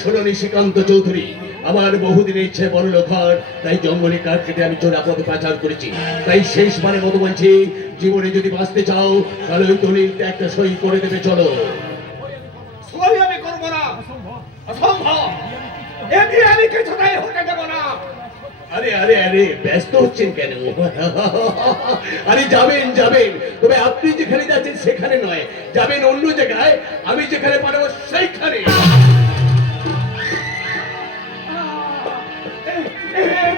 শোনো নিশিকান্ত চৌধুরী, আমার বহুদিনের ইচ্ছে বড়লোক হওয়ার, তাই জঙ্গলে কাঠ কেটে আমি চোরা পথে পাচার করেছি। তাই শেষবারের মতো বলছি, জীবনে যদি বাঁচতে চাও তাহলে ওই দলিলটা একটা সই করে দেবে। চলো। সই আমি করবো না, অসম্ভব। এটি আমি কিছুতেই হতে দেব না। আরে আরে আরে ব্যস্ত হচ্ছেন কেন? আরে যাবেন যাবেন, তবে আপনি যেখানে যাচ্ছেন সেখানে নয়, যাবেন অন্য জায়গায়। আমি যেখানে পাঠাবো সেইখানে।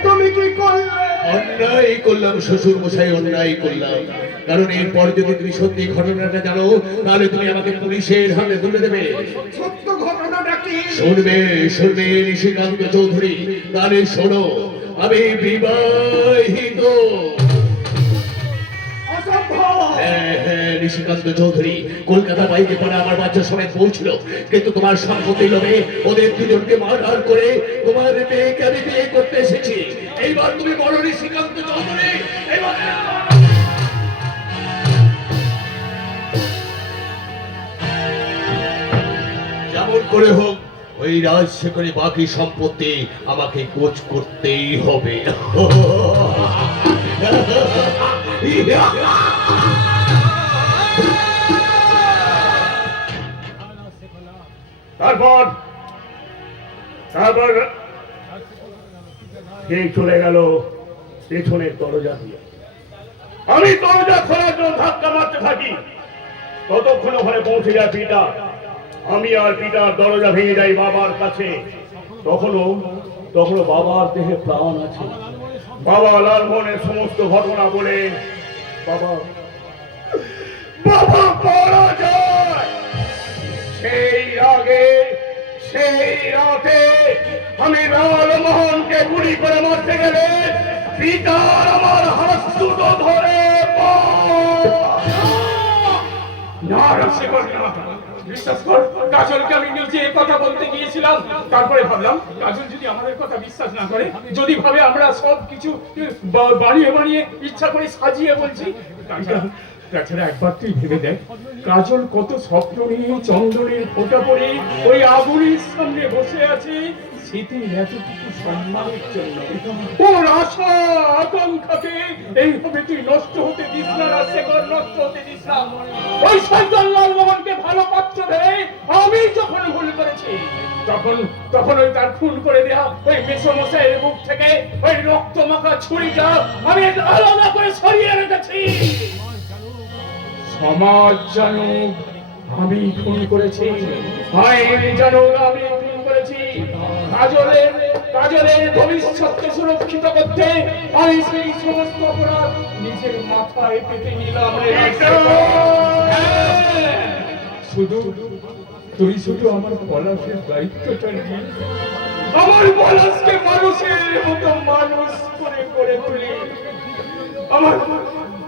তুমি কি করলে? অন্যায় করলাম শ্বশুর মশাই, অন্যায় করলাম। কারণ এরপর যদি তুমি সত্যি ঘটনাটা জানো তাহলে তুমি আমাকে পুলিশের হাতে তুলে দেবে। সত্য ঘটনাটা কি? শুনবে শুনবে নিশিকান্ত চৌধুরী, তাহলে শোনো, আমি বিবাহিত। হ্যাঁ হ্যাঁ নিশিকান্ত চৌধুরী, কলকাতা বাইকে পরে আমার বাচ্চা সবাই পৌঁছল, কিন্তু তোমার সম্পত্তি লোভে ওদের দুজনকে মারধর করে তোমার মেয়েকে আমি বিয়ে করতে এসেছি। এইবার তুমি বলো নিশিকান্ত চৌধুরী, এবার যেমন করে হোক ওই রাজশেখরে বাকি সম্পত্তি আমাকে কোচ করতেই হবে। তারপর তারপর কে চলে গেল পেছনের দরজা দিয়ে। আমি দরজা খোলার জন্য ধাক্কা মারতে থাকি, ততক্ষণ ওখানে পৌঁছে যায় পিতা। আমি আর পিতার দরজা ভেঙে যাই বাবার কাছে। তখনও বাবার দেহে প্রাণ আছে। বাবা লালমোহনের সমস্ত ঘটনা বলে বাবা বাবা মারা যায়। সেই আগে সেই রাতে আমি লালমোহনকে গুলি করে মারতে গেলে পিতার আমার হাত দুটো ধরে বিশ্বাস কর, কাজলকে আমি নিজে কথা বলতে গিয়েছিলাম। তারপরে ভাবলাম কাজল যদি আমাদের কথা বিশ্বাস না করে, যদি ভাবে আমরা সব কিছু বানিয়ে বানিয়ে ইচ্ছা করে সাজিয়ে বলছি। তাছাড়া একবার তুই ভেবে দেখ, কাজল কত স্বপ্ন নিয়ে চন্দনের ফোঁটা পরে ওই আগুনের সামনে বসে আছে শীতের এতটুকু সম্মানের জন্য। ওর আশা আকাঙ্ক্ষাকে এইভাবে তুই নষ্ট হতে দিস না, রাজশেখর, নষ্ট হতে দিস না। ওই শয়তান লালমোহনকে ভালো পাত্র ভেবে আমি যখন ভুল করেছি, তখন ওই তার খুন করে দেয়া ওই মেসমশাইয়ের মুখ থেকে ওই রক্ত মাখা ছুরিটা আমি আলাদা করে সরিয়ে রেখেছি। সমাজ জানুক আমি খুন করেছি, আইন জানুক আমি খুন করেছি। কাজলের ভবিষ্যৎকে সুরক্ষিত করতে আমি সেই সমস্ত অপরাধ নিজের মাথায় পেতে নিলাম। শুধু আমার পলাশের দায়িত্বটা নিয়ে আমার পলাশকে মানুষের মতো মানুষ করে তুলি।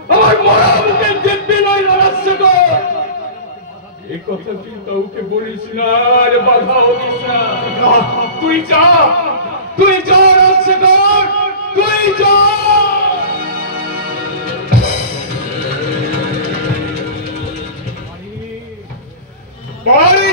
আমার মরা মুখে দেখবি নয় রাজশেখর, এই কথা তুই কাউকে বলিস না, আর বাধাও দিস না। তুই যা রাজশেখর।